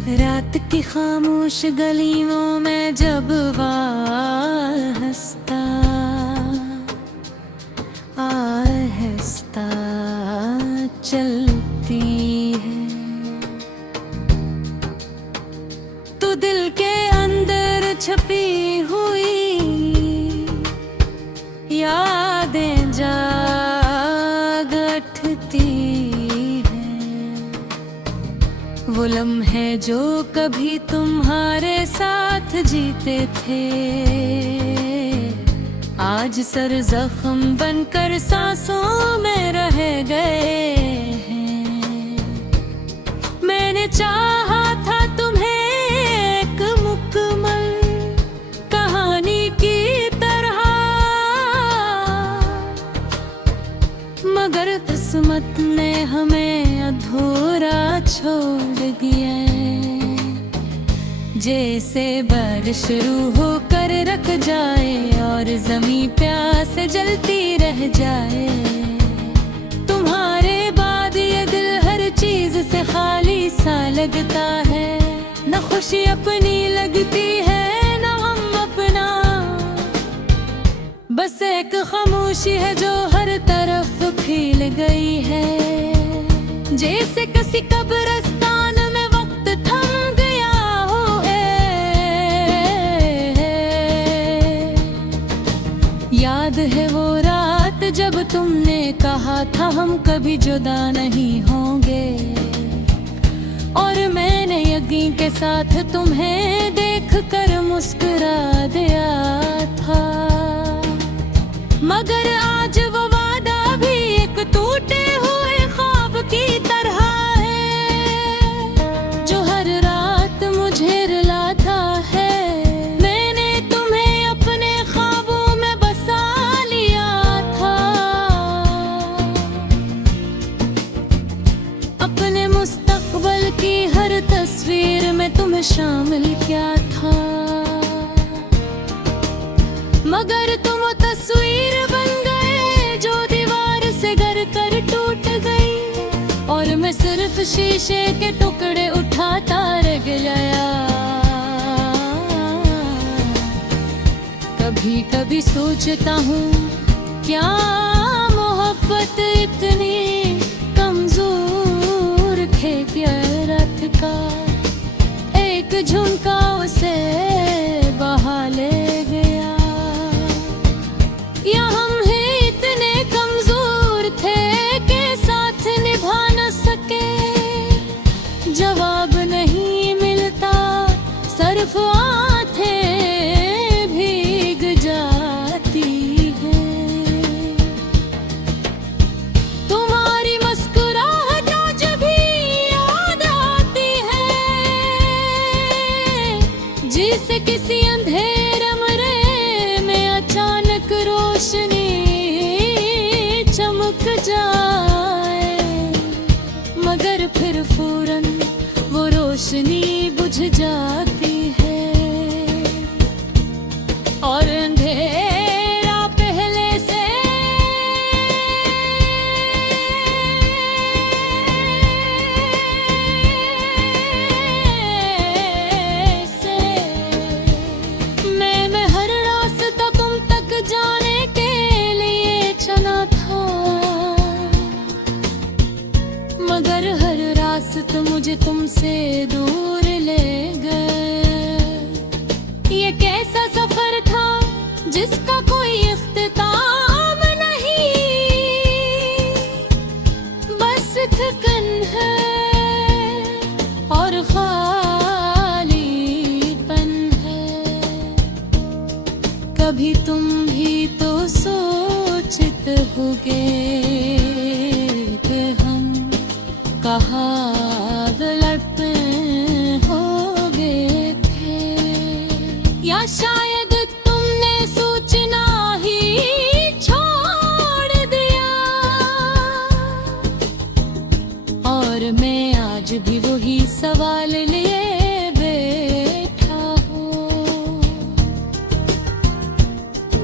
रात की खामोश गलियों में जब वाहस्ता आहिस्ता चलती है, तो दिल के अंदर छपी हुई यादें जाग उठती हैं। वो लम्हे जो कभी तुम्हारे साथ जीते थे, आज सर जख्म बनकर सांसों में रह गए हैं। मैंने चाहा था तुम्हें एक मुकम्मल कहानी की तरह, मगर किस्मत ने हमें अधूरा छोड़ दिया। जैसे बारिश शुरू होकर रख जाए और ज़मीं प्यास जलती रह जाए, तुम्हारे बाद ये दिल हर चीज से खाली सा लगता है। न खुशी अपनी लगती है न हम अपना, बस एक खामोशी है जो हर तरफ फैल गई है। जैसे किसी कब्रिस्तान में वक्त थम गया हो, याद है वो रात जब तुमने कहा था हम कभी जुदा नहीं होंगे, और मैंने यकीन के साथ तुम्हें देखकर मुस्कुरा दिया था। मगर आज वो वादा भी एक टूटे हुए ख्वाब की तरह है, जो हर रात मुझे रुलाता है। मैंने तुम्हें अपने ख्वाबों में बसा लिया था, अपने मुस्तकबल की हर तस्वीर में तुम्हें शामिल किया था। मगर तुम वो तस्वीर बन गए जो दीवार से गर कर टूट गई, और मैं सिर्फ शीशे के टुकड़े उठाता रह गया। कभी कभी सोचता हूँ क्या मोहब्बत इतनी कमजोर खेत का एक झुमका उसे बहा ले गया। या हम ही इतने कमजोर थे कि साथ निभा न सके, जवाब नहीं मिलता सिर्फ आंखें भीग जाती हैं। तुम्हारी मुस्कुराहट आज भी याद आती है, जिसे किसी अंधेरे में अचानक रोशनी चमक जाए, मगर फिर फौरन वो रोशनी बुझ जाती है, और अंधेरा पहले से मैं हर रास्ता तुम तक जाने के लिए चला था, मगर हर रास्ता मुझे तुमसे दूर ले गए। ये कैसा सफर था जिसका कोई इख्तिताम नहीं, बस थकन है और खालीपन है। कभी तुम भी तो सोचते होगे कि हम कहाँ लड़ते हो गए थे, या शायद तुमने सोचना ही छोड़ दिया, और मैं आज भी वही सवाल लिए बैठा हूँ।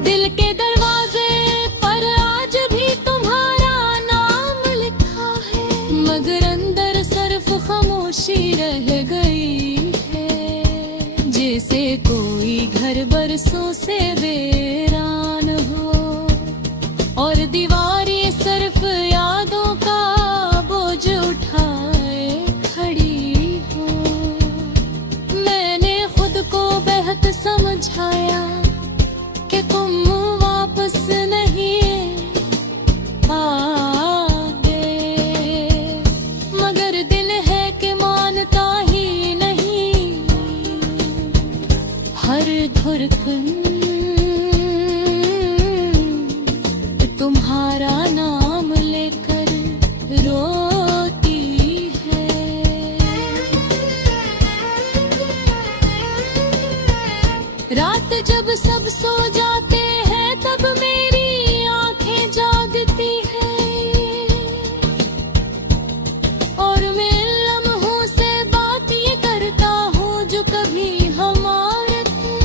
दिल के दरवाजे पर आज भी तुम्हारा नाम लिखा है, मगर अंदर सिर्फ खामोशी रह गई। जैसे कोई घर बरसों से वीरान हो और दीवारें सिर्फ यादों का बोझ उठाए खड़ी हो। मैंने खुद को बेहद समझाया कि तुम वापस नहीं आओगे, मगर दिल है कि मानता ही नहीं। हर धड़कन तुम्हारा नाम लेकर रोती है। रात जब सब सो जाते हैं तब मेरी आंखें जागती है और मैं लम्हों से बात ये करता हूँ जो कभी हमारे थे,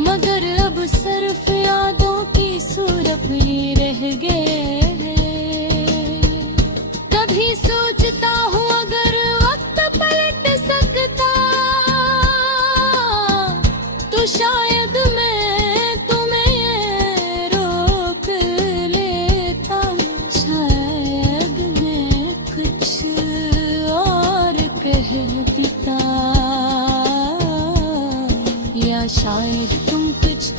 मगर अब सिर्फ यादों की सूरत ही रह गए हैं। कभी सोचता हूँ अगर वक्त पलट सकता तो शायद मैं तुम्हें ये रोक लेता, शायद मैं कुछ और कह देता, या शायद तुम कुछ